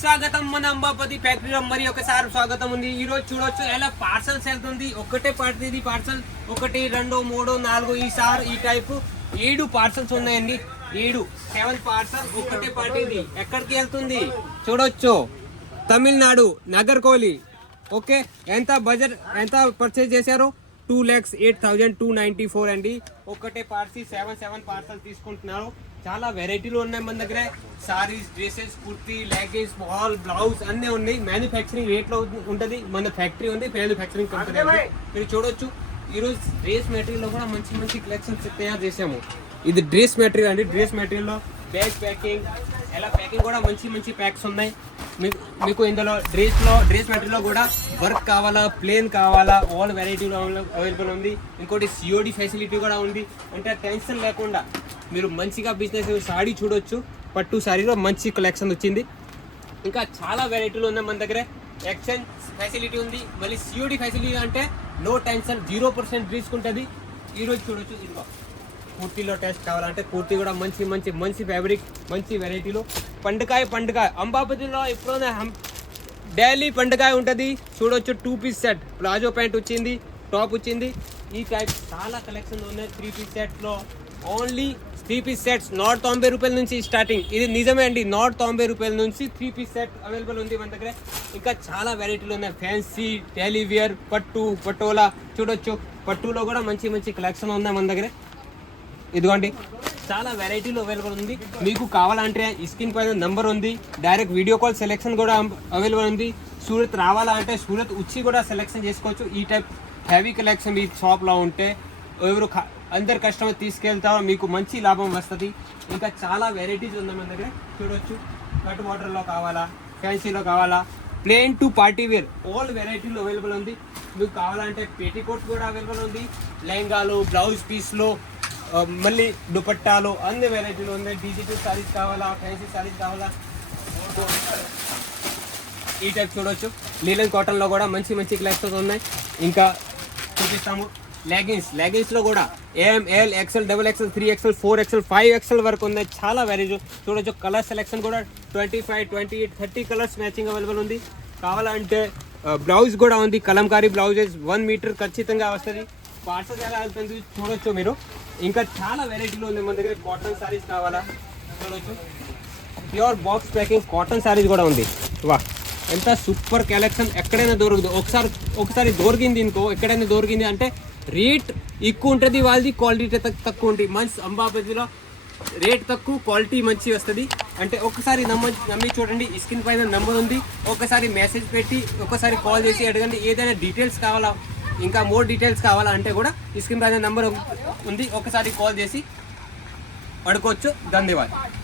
స్వాగతం మన అంబాపతి ఫ్యాక్టరీలో మరి ఒకసారి స్వాగతం ఉంది. ఈ రోజు చూడొచ్చు ఎలా పార్సల్స్ వెళ్తుంది. ఒకటే పడుతుంది పార్సల్ ఒకటి రెండు మూడు నాలుగు ఈ సార్ ఈ టైపు ఏడు పార్సల్స్ ఉన్నాయండి. ఏడు సెవెన్ పార్సల్ ఒకటే పడుతుంది. ఎక్కడికి వెళ్తుంది? చూడొచ్చు. తమిళనాడు నగర్కోలి ఓకే ఎంత బడ్జెట్ ఎంత పర్చేజ్ చేశారు? Two lakhs eight thousand two ninety four అండి. ఒకటే పార్సీ సెవెన్ సెవెన్ పార్సల్ తీసుకుంటున్నారు. చాలా వెరైటీలు ఉన్నాయి మన దగ్గర. సారీస్ డ్రెస్సెస్ కుర్తీ లెగిన్స్ మాల్ బ్లౌజ్ అన్నీ ఉన్నాయి. మ్యానుఫ్యాక్చరింగ్ రేట్లో ఉంటుంది. మన ఫ్యాక్టరీ ఉంది. Manufacturing company. మీరు చూడొచ్చు. ఈరోజు డ్రెస్ మెటీరియల్లో కూడా మంచి మంచి కలెక్షన్స్ తయారు చేసాము ఇది డ్రెస్ మెటీరియల్ అండి. డ్రెస్ మెటీరియల్లో బ్యాగ్ ప్యాకింగ్ ఎలా ప్యాకింగ్ కూడా మంచి మంచి ప్యాక్స్ ఉన్నాయి. మీకు మీకు ఇందులో డ్రెస్లో డ్రెస్ మెటీరియల్లో కూడా వర్క్ కావాలా ప్లేన్ కావాలా ఆల్ వెరైటీలో అవైలబుల్ ఉంది. ఇంకోటి సిఓడి ఫెసిలిటీ కూడా ఉంది. అంటే టెన్షన్ లేకుండా మీరు మంచిగా బిజినెస్ సాడీ చూడొచ్చు. పట్టు సారీలో మంచి కలెక్షన్ వచ్చింది. ఇంకా చాలా వెరైటీలు ఉన్నాయి మన దగ్గర. ఎక్స్చేంజ్ ఫెసిలిటీ ఉంది. మళ్ళీ సిఓడి ఫెసిలిటీ అంటే no tension zero percent risk ఉంటుంది. ఈరోజు చూడొచ్చు ఇదిగో. కుర్తీలో టెస్ట్ కావాలంటే కుర్తీ కూడా మంచి మంచి మంచి ఫ్యాబ్రిక్ మంచి వెరైటీలు పండుకాయ పండుకాయ. అంబాపతిలో ఎప్పుడైనా డైలీ పండుకాయ ఉంటుంది. చూడొచ్చు two piece set palazzo pant వచ్చింది టాప్ వచ్చింది. ఈ టైప్ చాలా కలెక్షన్ ఉన్నాయి. త్రీ పీస్ సెట్లో only three piece sets not తొంభై రూపాయల నుంచి స్టార్టింగ్ ఇది నిజమే అండి. నాట్ తొంభై రూపాయల నుంచి త్రీ పీస్ సెట్ అవైలబుల్ ఉంది మన దగ్గర. ఇంకా చాలా వెరైటీలు ఉన్నాయి. ఫ్యాన్సీ టెలివియర్ పట్టు పటోలా చూడొచ్చు. పట్టులో కూడా మంచి మంచి కలెక్షన్ ఉన్నాయి మన దగ్గర. ఇదిగోండి. చాలా వెరైటీలు అవైలబుల్ ఉంది. మీకు కావాలంటే స్క్రీన్ పైన నెంబర్ ఉంది. డైరెక్ట్ వీడియో కాల్ సెలెక్షన్ కూడా అవైలబుల్ ఉంది. సూరత్ రావాలా అంటే సూరత్ వచ్చి కూడా సెలెక్షన్ చేసుకోవచ్చు. ఈ టైప్ హెవీ కలెక్షన్ మీ షాప్లో ఉంటే ఎవరు అందరు కస్టమర్ తీసుకెళ్తారో మీకు మంచి లాభం వస్తుంది. ఇంకా చాలా వెరైటీస్ ఉన్నాయి మన దగ్గర. చూడవచ్చు కట్ వాటర్లో కావాలా? ఫ్యాన్సీలో కావాలా? Plain to party wear all వెరైటీలు అవైలబుల్ ఉంది. మీకు కావాలంటే పేటీకోట్స్ కూడా అవైలబుల్ ఉంది. లెహంగాలు బ్లౌజ్ పీస్లో మళ్ళీ దుపట్టాలు అన్ని వెరైటీలు ఉన్నాయి. డిజిటల్ సారీస్ కావాలా? ఫ్యాన్సీ సారీస్ కావాలా? ఈ టైప్ చూడొచ్చు. లీలన్ కాటన్లో కూడా మంచి మంచి క్లాసెస్ ఉన్నాయి. ఇంకా చూపిస్తాము. లెగిన్స్ లెగిన్స్లో కూడా M L XL double XL three XL four XL five XL వరకు ఉన్నాయి. చాలా వెరైటీ చూడొచ్చు. కలర్ సెలెక్షన్ కూడా twenty five twenty eight thirty colours matching available ఉంది. కావాలంటే బ్లౌజ్ కూడా ఉంది. కలంకారీ బ్లౌజెస్ వన్ మీటర్ ఖచ్చితంగా వస్తుంది. పార్సల్ ఎలా వెళ్తుంది చూడొచ్చు మీరు. ఇంకా చాలా వెరైటీలు ఉంది. మన దగ్గర కాటన్ శారీస్ కావాలా? చూడవచ్చు pure box packing cotton saris కూడా ఉంది. వా ఎంత సూపర్ కలెక్షన్ ఎక్కడైనా దొరకదు. ఒకసారి ఒకసారి దొరికింది ఇంకో ఎక్కడైనా దొరికింది అంటే రేట్ ఎక్కువ ఉంటుంది వాళ్ళది క్వాలిటీ తక్కువ ఉంటుంది. మంచి అంబాపతిలో రేట్ తక్కువ క్వాలిటీ మంచి వస్తుంది. అంటే ఒకసారి నమ్మ నమ్మి చూడండి. స్కిన్ స్క్రీన్ పైన నెంబర్ ఉంది. ఒకసారి మెసేజ్ పెట్టి ఒకసారి కాల్ చేసి అడగండి. ఏదైనా డీటెయిల్స్ కావాలా? ఇంకా మోర్ డీటెయిల్స్ కావాలంటే కూడా ఈ స్క్రీన్ పైన నెంబర్ ఉంది. ఒకసారి కాల్ చేసి పడుకోవచ్చు. ధన్యవాదాలు.